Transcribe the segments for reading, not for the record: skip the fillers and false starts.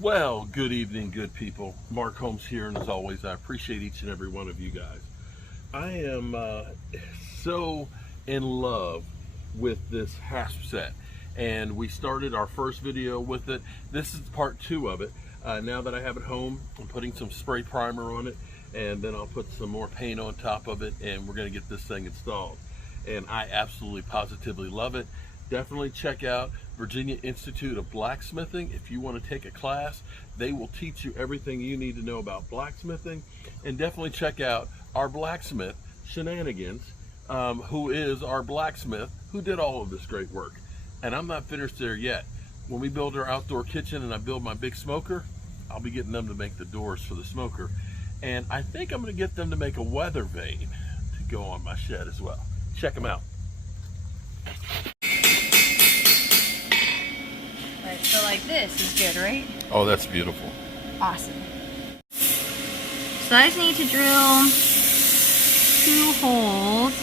Well, good evening, good people. Mark Holmes here, and as always, I appreciate each and every one of you guys. I am so in love with this hasp set, and we started our first video with it. This is part 2 of it. Now that I have it home, I'm putting some spray primer on it, and then I'll put some more paint on top of it, and we're going to get this thing installed. And I absolutely positively love it. Definitely check out Virginia Institute of Blacksmithing. If you want to take a class, they will teach you everything you need to know about blacksmithing. And definitely check out our blacksmith, Shenanigans, who is our blacksmith who did all of this great work. And I'm not finished there yet. When we build our outdoor kitchen and I build my big smoker, I'll be getting them to make the doors for the smoker. And I think I'm going to get them to make a weather vane to go on my shed as well. Check them out. So like this is good, right? Oh, that's beautiful. Awesome. So I just need to drill 2 holes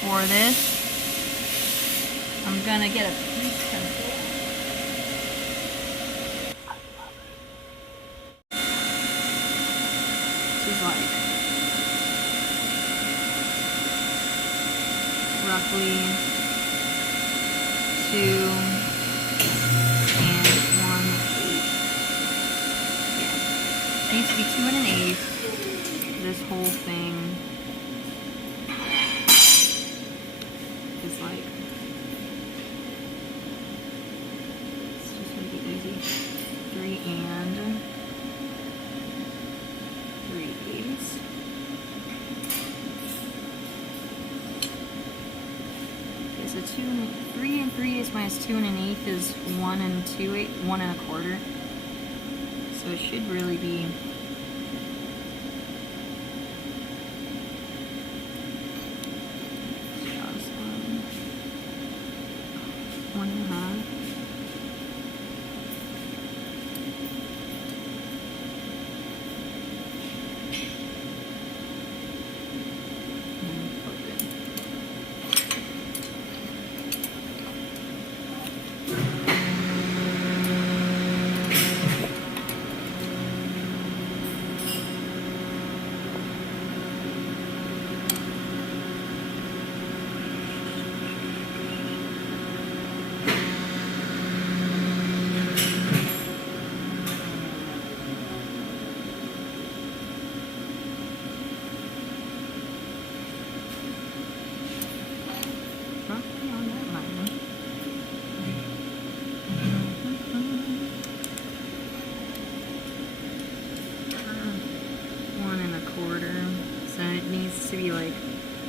for this. I'm gonna get a grease pencil. This is like roughly 2 needs to be 2 1/8. This whole thing is like, let's just make it easy. 3 3/8. Okay, so 3 3/8 minus 2 1/8 is 1 2/8, 1 1/4. So it should really be just 1 1/2. So it needs to be like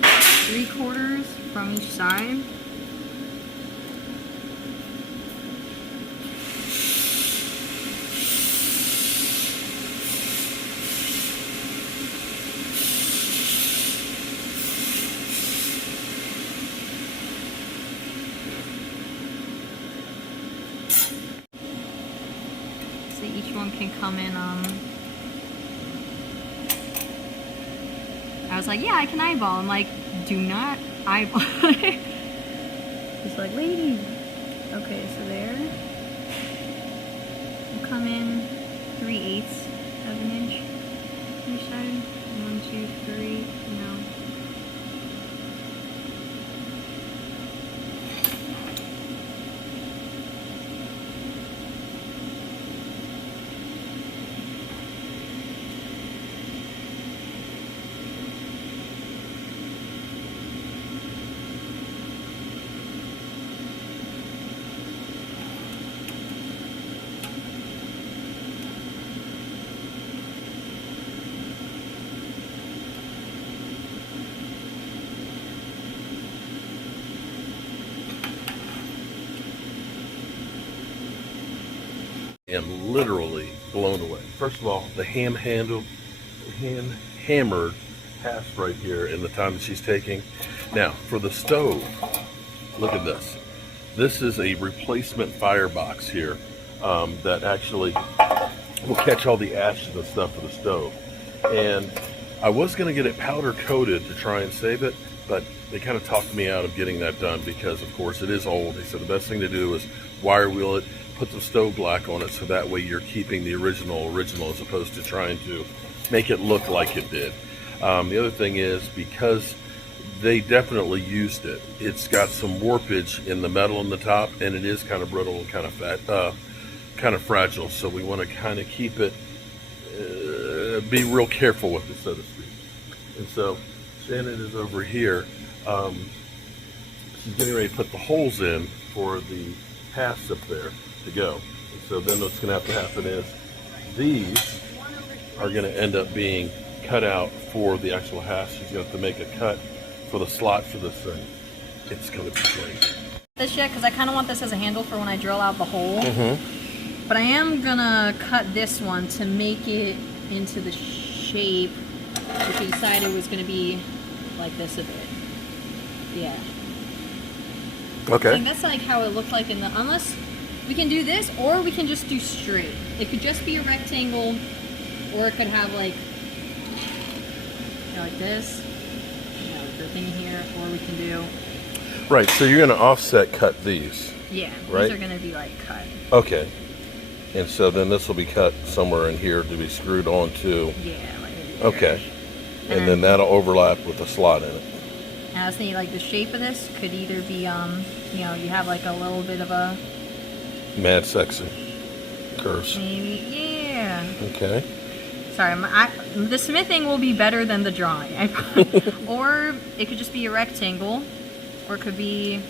3/4 from each side. So each one can come in I was like, yeah, I can eyeball. I'm like, do not eyeball. It's like, lady. Okay, so there. We'll come in 3/8 of an inch each side. 1 2 3. No. Am literally blown away. First of all, the hand-hammered hasp right here in the time that she's taking. Now, for the stove, look at this. This is a replacement firebox here that actually will catch all the ashes and stuff for the stove. And I was going to get it powder coated to try and save it, but they kind of talked me out of getting that done because, of course, it is old. They said the best thing to do is wire wheel it, put some stove black on it, so that way you're keeping the original as opposed to trying to make it look like it did. The other thing is, because they definitely used it, it's got some warpage in the metal in the top, and it is kind of brittle and kind of fat, kind of fragile. So we want to kind of keep it, be real careful with it, so to speak. And so Shannon is over here. She's getting ready to put the holes in for the hasps up there to go. And so then what's going to have to happen is these are going to end up being cut out for the actual hasp. She's going to have to make a cut for the slot for this thing. It's going to be great. This yet, because I kind of want this as a handle for when I drill out the hole. Mm-hmm. But I am gonna cut this one to make it into the shape, which we decided was gonna be like this a bit. Yeah. Okay. I think that's like how it looked like in the, unless we can do this or we can just do straight. It could just be a rectangle, or it could have like, you know, like this, you know, the thing here, or we can do. Right, so you're going to offset cut these. Yeah, right? These are going to be like cut. Okay. And so then this will be cut somewhere in here to be screwed onto. Yeah, like maybe okay. And then that'll overlap with a slot in it. And I was thinking like the shape of this could either be, you know, you have like a little bit of a... Mad sexy curves. Maybe, yeah. Okay. Sorry, the smithing will be better than the drawing. Or it could just be a rectangle, or it could be...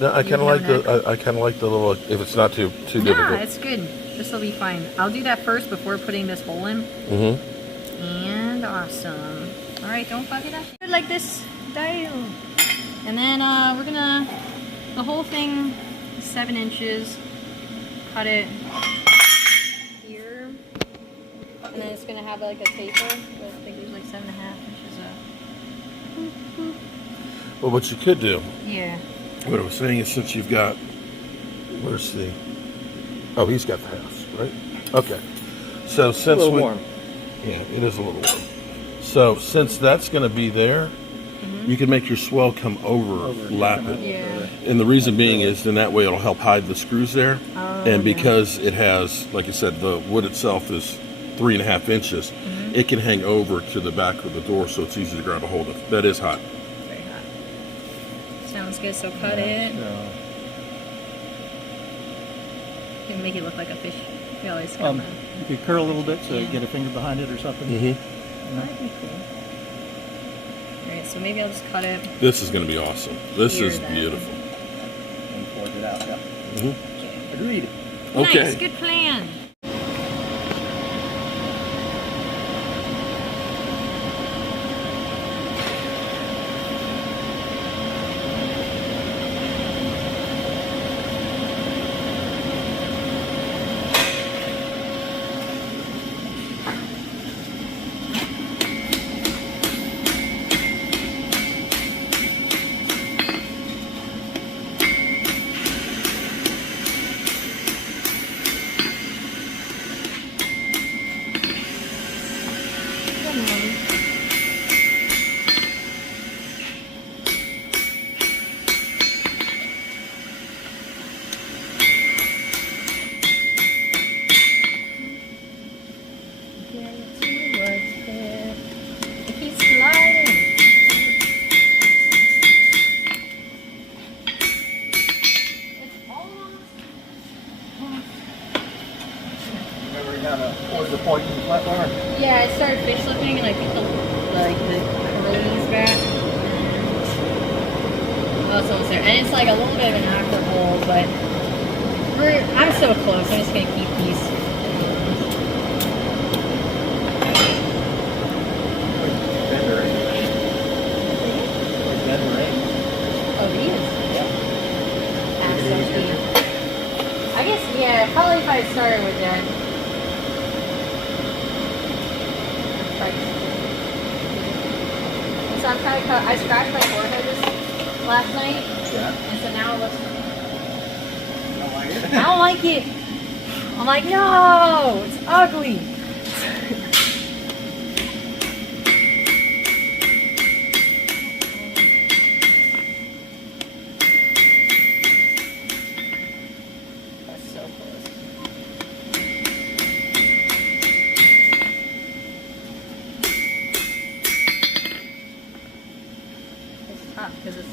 No, I kind of like the. I kind of like the little. If it's not too difficult. Yeah, it's good. This will be fine. I'll do that first before putting this hole in. Mm-hmm. And awesome. All right, don't fuck it up. Like this dial. And then we're gonna the whole thing is 7 inches. Cut it here, and then it's gonna have like a taper. I think there's like 7.5 inches. Well, what you could do. Yeah. What I was saying is, since you've got, where's the, oh, he's got the house, right? Okay. So since a little warm. Yeah, it is a little warm. So since that's going to be there, you can make your swell come over lap it. Yeah. And the reason being is, then that way it'll help hide the screws there. Oh, and because it has, like I said, the wood itself is 3.5 inches, it can hang over to the back of the door, so it's easy to grab a hold of. That is hot. Very hot. Sounds good. So cut it. You can make it look like a fish. We always cut them. You could curl a little bit so you get a finger behind it or something. Mm-hmm. That'd be cool. Alright, so maybe I'll just cut it. This is going to be awesome. This Here is then. beautiful. And forge it out, yeah. Mm-hmm. Agreed. Okay. Nice, good plan. The point in the flat bar? Yeah, I started fish flipping and I put the curlies back. Oh, it's almost there. And it's like a little bit of an after hole, but I'm so close. I'm just gonna keep these. Oh, these? Yeah. I guess, yeah, probably if I had started with that. So I'm trying to cut. I scratched my forehead this last night. Yeah. And so now it looks. You don't like it? I don't like it. I'm like, no, it's ugly. That's so close.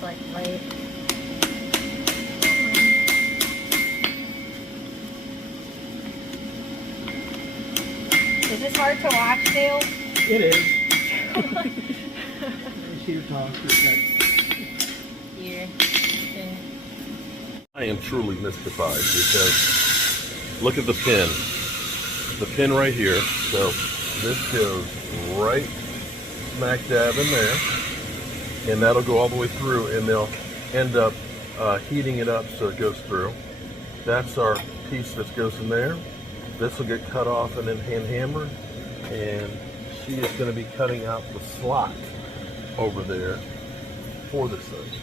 like right. Is this hard to watch, Dale? It is. Here, Tom. Here. Okay. I am truly mystified because look at the pin. The pin right here. So this goes right smack dab in there, and that'll go all the way through, and they'll end up heating it up so it goes through. That's our piece that goes in there. This will get cut off and then hand hammered, and she is going to be cutting out the slot over there for this thing.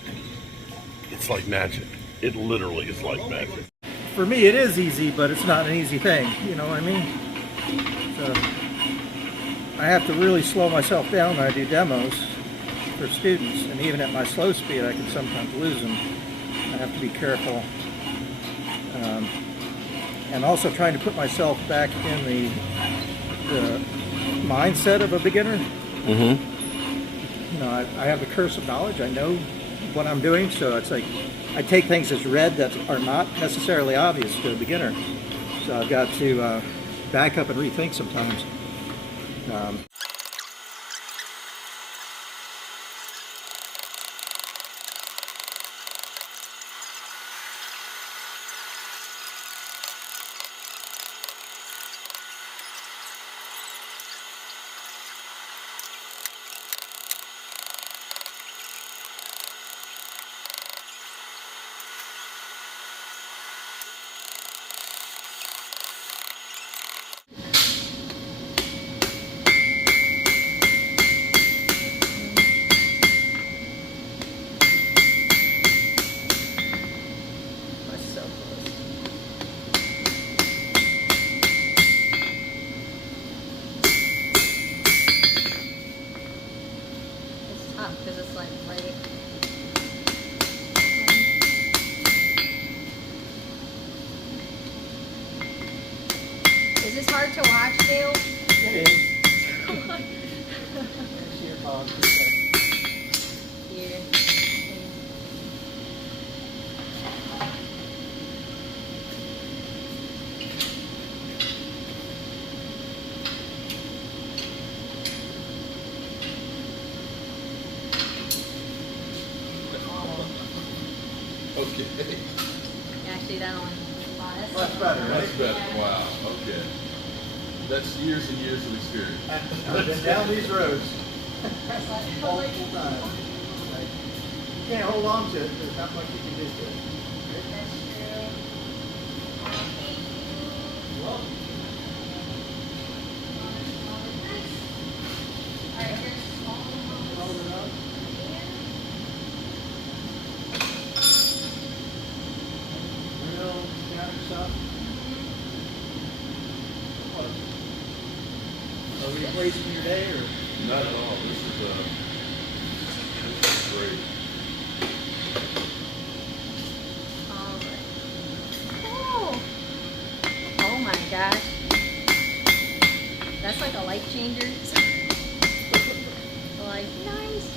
It's like magic. It literally is like magic. For me, it is easy, but it's not an easy thing. You know what I mean? So I have to really slow myself down when I do demos for students, and even at my slow speed, I can sometimes lose them. I have to be careful. And also trying to put myself back in the mindset of a beginner. Mm-hmm. You know, I have the curse of knowledge. I know what I'm doing, so it's like I take things as read that are not necessarily obvious to a beginner. So I've got to back up and rethink sometimes. Because it's like right. Is this hard to watch, Dale? It is. Here. Okay. Actually, that one. Wow, That's better, right? That's better. Wow. Okay. That's years and years of experience. I've been down these roads That's like- multiple times. Like, you can't hold on to it. There's not much you can do to it. That's true. Well, Alright, here's small hold it up. Real counter stuff. Are we wasting your day or? Not at all. This is great. Cool. Oh my gosh. That's like a light changer. Like, nice.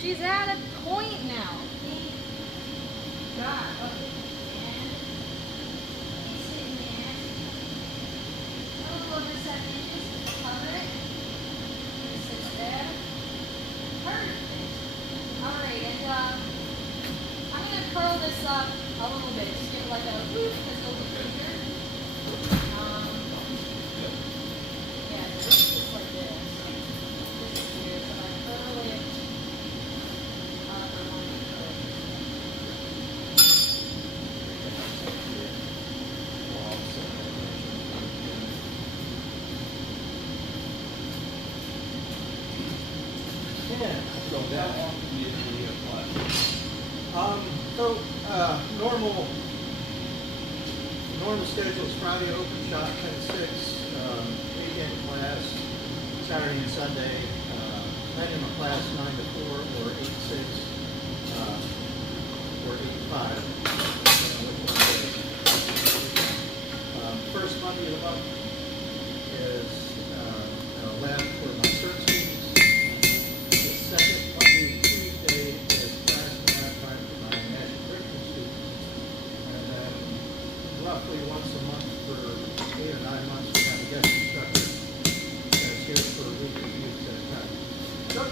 She's at a point now. Thank God. Okay. And he's sitting there. A little over 7 inches. Cover it. And it sits there. Perfect. Alright, and I'm going to curl this up a little bit. Just get like a whoop, this little finger. Yeah, just like this. This is here. So I curl it. Yeah. So how often do you have class? Normal schedule is Friday open shop 10 to 6, weekend class Saturday and Sunday, manual class 9 to 4 or 8 to 6, or 8 to 5. Which one it is. First Monday of the month is lab for my cert students. The second Monday and Tuesday is class and lab time for my national curriculum students. And then roughly once a month for 8 or 9 months we have a guest instructor that's here for a week or 2 weeks at a time. So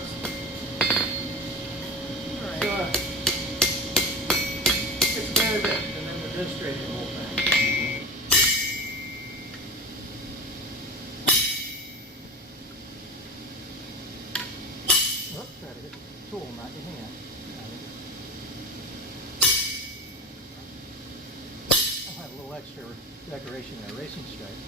it's about it, and then we're demonstrating the whole thing. Oops, try to hit the tool, not your hand. I'll have a little extra decoration and a racing stripe.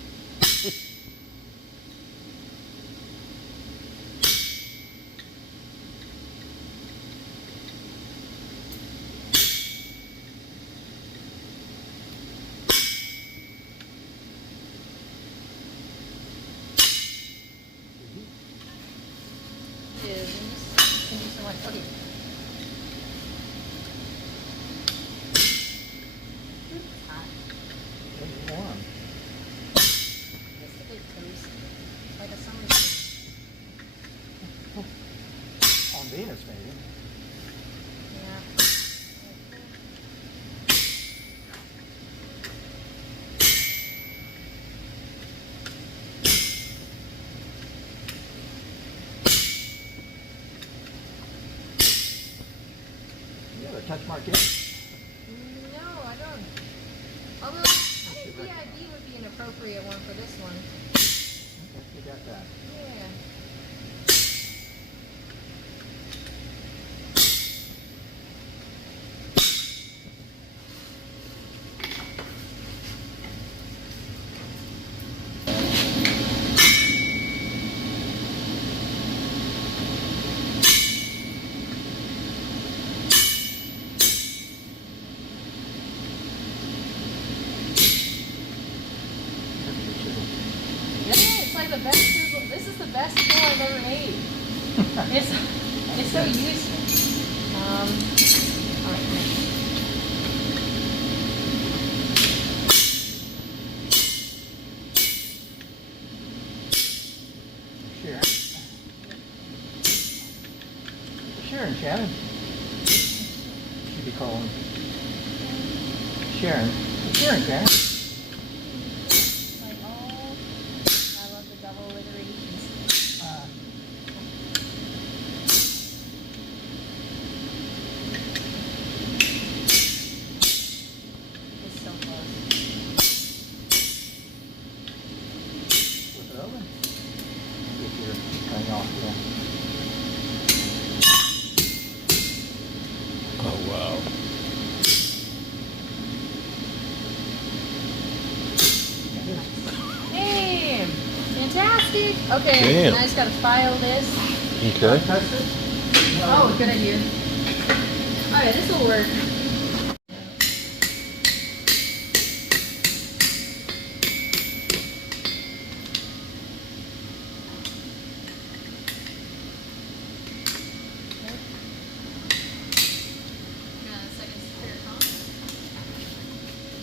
Thank you so much. Okay. Hot. It's warm. It's a bit toast. Like a summer day. On Venus, maybe. Yeah. You have a touch mark yet? No, I don't. Although, I think VIB would be an appropriate one for this one. Okay, you got that. Yeah. Yeah, it's like the best sizzle. This is the best tool I've ever made. It's so useful. All right. Sharon, Shannon. Should be calling. Sharon. Sharon, Shannon. Like, oh, I love the double alliterations. It's so close. Flip it over. Get your thing off there. Oh wow. Hey, fantastic. Okay, Damn. now I just gotta file this. Okay. Touch it? Oh, good idea. Alright, this will work.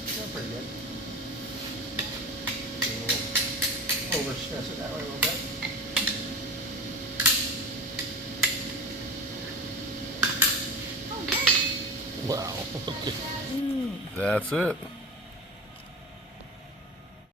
Still pretty good. Over stress it that way a little bit. Wow. Okay. That's it.